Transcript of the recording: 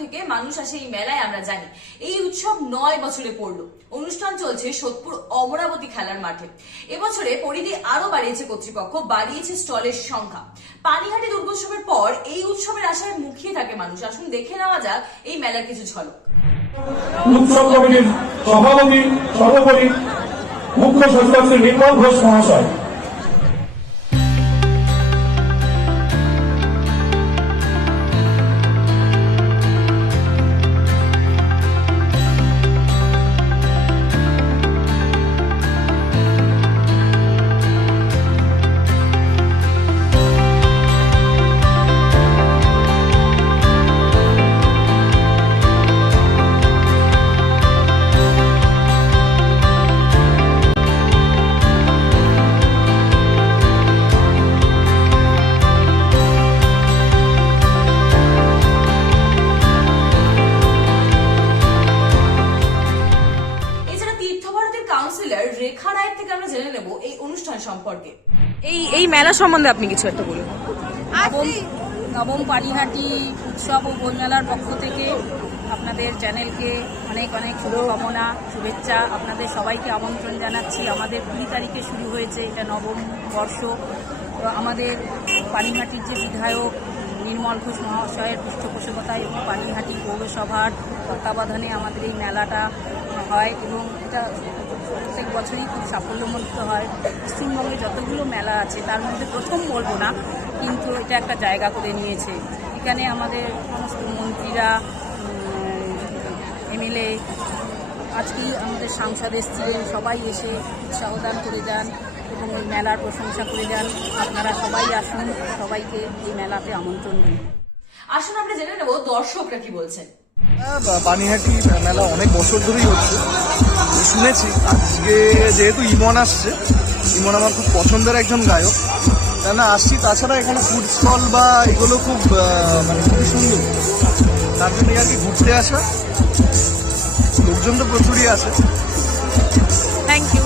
থেকে মানুষ আসে এই মেলায়, আমরা জানি। এই উৎসব নয় বছরে পড়ল। অনুষ্ঠান চলছে সোদপুর অমরাবতী খেলার মাঠে। এবছরে পরিধি আরও বাড়িয়েছে কর্তৃপক্ষ, বাড়িয়েছে স্টলের সংখ্যা। পানিহাটি দুর্গোৎসবের পর এই উৎসবের আশায় মুখিয়ে থাকে মানুষ। আসুন দেখে নেওয়া যাক এই মেলার কিছু ঝলক। উৎসব কমিটির সভাপতি, সর্বোপরি মুখ্য সচিব নির্মল ঘোষ মহাশয়। কাউন্সিলর রেখা রায়ের থেকে আমরা জেনে নেব এই অনুষ্ঠান সম্পর্কে। এই এই মেলা সম্বন্ধে আপনি কিছু একটা বলুন। নবম নবম পানিহাটি উৎসব ও বইমেলার পক্ষ থেকে আপনাদের চ্যানেলকে অনেক অনেক শুভকামনা শুভেচ্ছা। আপনাদের সবাইকে আমন্ত্রণ জানাচ্ছি। আমাদের কুড়ি তারিখে শুরু হয়েছে এটা নবম বর্ষ। তো আমাদের পানিহাটির যে বিধায়ক নির্মল ঘোষ মহাশয়ের পৃষ্ঠপোষকতায় এবং পানিহাটি পৌরসভার তত্ত্বাবধানে আমাদের এই মেলাটা হয় এবং এটা প্রত্যেক বছরই খুব সাফল্যমণ্ডিত হয়। পশ্চিমবঙ্গে যতগুলো মেলা আছে তার মধ্যে প্রথম বলব না কিন্তু এটা একটা জায়গা করে নিয়েছে। এখানে আমাদের সমস্ত মন্ত্রীরা এমএলএ আজকেই আমাদের সাংসদ এসেছিলেন সবাই এসে উৎসাহদান করে যান এবং এই মেলার প্রশংসা করে যান। আপনারা সবাই আসুন সবাইকে এই মেলাতে আমন্ত্রণ দিন। আসুন আমরা জেনে নেব দর্শকরা কি বলছেন। বা- পানিহাটি মেলা অনেক বছর ধরেই হচ্ছে। শুনেছি। আজকে যেহেতু ইমন আসছে, ইমন আমার খুব পছন্দের একজন গায়ক। না, আসছি। তাছাড়া এখানে ফুড স্টল বা এগুলো খুব মানে খুবই সুন্দর। তার জন্য আর কি ঘুরতে আসা। লোকজন তো প্রচুরই আসে থ্যাংক ইউ